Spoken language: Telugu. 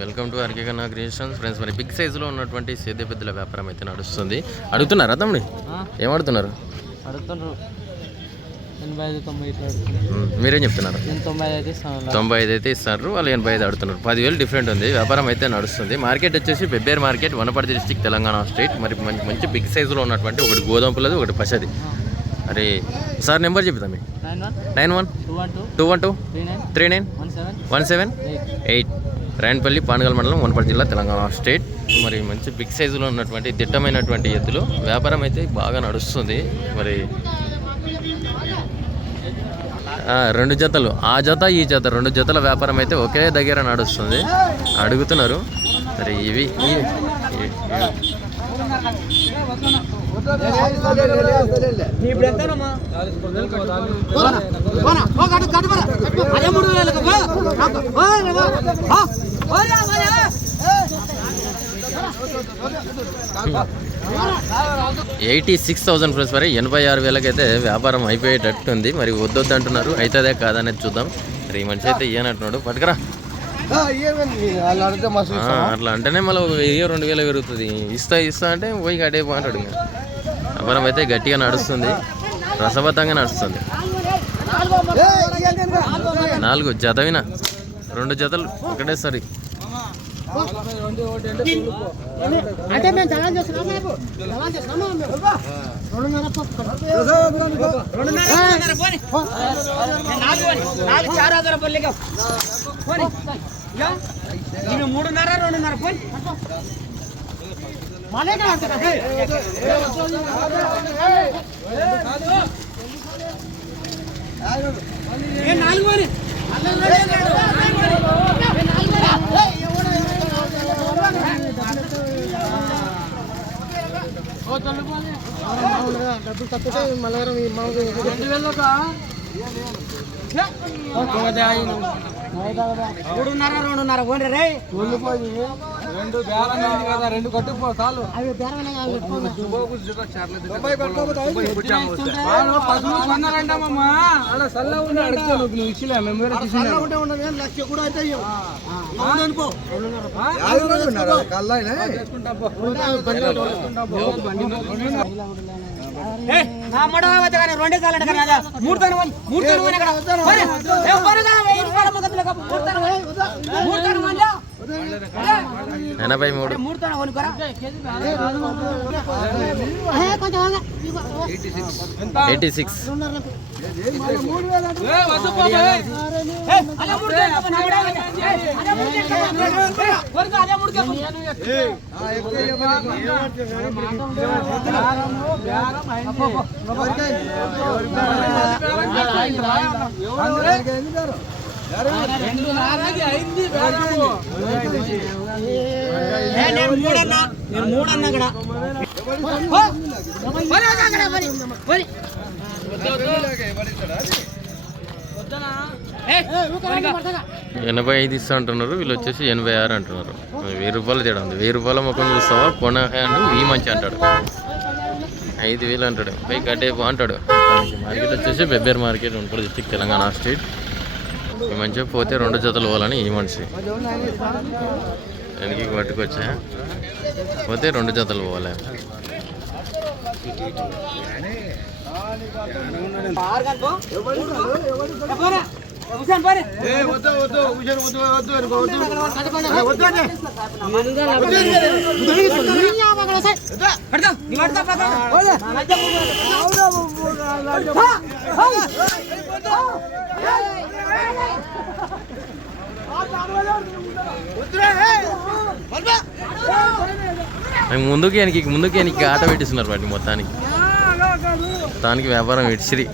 Welcome to RK Kanna creations. Friends మరి బిగ్ సైజులో ఉన్నటువంటి సేద్య పెద్దల వ్యాపారం అయితే నడుస్తుంది. అడుగుతున్నారా తమ్ముడి ఏం అడుగుతున్నారు. మీరేం చెప్తున్నారు? నేను తొంభై ఐదు అయితే ఇస్తారు వాళ్ళు ఎనభై ఐదు అడుగుతున్నారు పదివేలు డిఫరెంట్ ఉంది వ్యాపారం అయితే నడుస్తుంది. మార్కెట్ వచ్చేసి Pebbair market Wanaparthy district Telangana state. మరి మంచి మంచి బిగ్ సైజులో ఉన్నటువంటి ఒకటి గోధుమ పుల్లది ఒకటి పచ్చది. మరి సార్ నెంబర్ చెప్తాం మీకు nine one. Two one two. Two one two. Three nine. One seven. One seven. Eight. Eight. Rayanapalli Panagal మండలం వనపర్తి జిల్లా తెలంగాణ స్టేట్. మరి మంచి బిగ్ సైజులో ఉన్నటువంటి దిట్టమైనటువంటి ఎద్దులు. వ్యాపారం అయితే బాగా నడుస్తుంది. మరి రెండు జతలు. ఆ జత ఈ జత రెండు జతల వ్యాపారం అయితే ఒకే దగ్గర నడుస్తుంది. అడుగుతున్నారు. మరి ఇవి. ఎయిటీ సిక్స్ థౌసండ్ ఫ్రెండ్స్ మరి ఎనభై ఆరు వేలకైతే వ్యాపారం అయిపోయేటట్టు ఉంది మరి వద్దొద్దు అంటున్నారు అవుతుందే కాదనేది చూద్దాం. మరి ఈ మనిషి అయితే ఇయ్యనట్టున్నాడు పట్టుకురా. అట్లా అంటేనే మళ్ళీ ఒక వెయ్యి రెండు వేలు పెరుగుతుంది. ఇస్తా ఇస్తా అంటే పోయి కట్టే అంటాడు వ్యాపారం అయితే గట్టిగా నడుస్తుంది. రసబద్ధంగా నడుస్తుంది. నాలుగు జతవిన. రెండు జతలు ఒకటేసారి. అంటే మేము చేస్తున్నాం చలాన్ చేస్తున్నామా రెండున్నర మూడున్నర రెండున్నర పోయి డబ్బులు తక్కువ మలవరం ఈ మామూలు మూడున్నర రెండున్నర పోండి రే ఉండిపోయి రెండు బేరం కదా రెండు కట్టుకుపో చాలు అవి బేరం కొన్నారంటామమ్మా ఆడ సల్ల ఉండి అడిగితే నువ్వు ఇచ్చిలే మేము వేరే సల్ల ఉంటే ఉండదు లక్ష కూడా అయితే రెండే మూడు తను మూడు తను. మూడు తను? ఎనభై మూడు ఎయిటీ సిక్స్ ఏ, ఎనభై ఐదు ఇస్తా అంటున్నారు వీళ్ళు వచ్చేసి ఎనభై ఆరు అంటున్నారు. వెయ్యి రూపాయలు తేడా ఉంది. వెయ్యి రూపాయల ముఖం చూస్తావా? కొన హ్యాండ్ ఈ మంచి అంటాడు. ఐదు వేలు అంటాడు. పై కట్టేపు అంటాడు మార్కెట్ వచ్చేసి బెబ్బేర్ మార్కెట్ ఉంటుంది తెలంగాణ స్టేట్ ఈ మంచిగా పోతే రెండు జతలు పోవాలని ఈ మనిషి వెనక్కి పట్టుకొచ్చా పోతే రెండు జతలు పోవాలి ఆరుగాను ఆయన ముందుకి వెనక్కి ముందుకి వెనక్కి ఆట పెట్టిస్తున్నారు వాటిని మొత్తానికి. మొత్తానికి వ్యాపారం ఇడిసిరి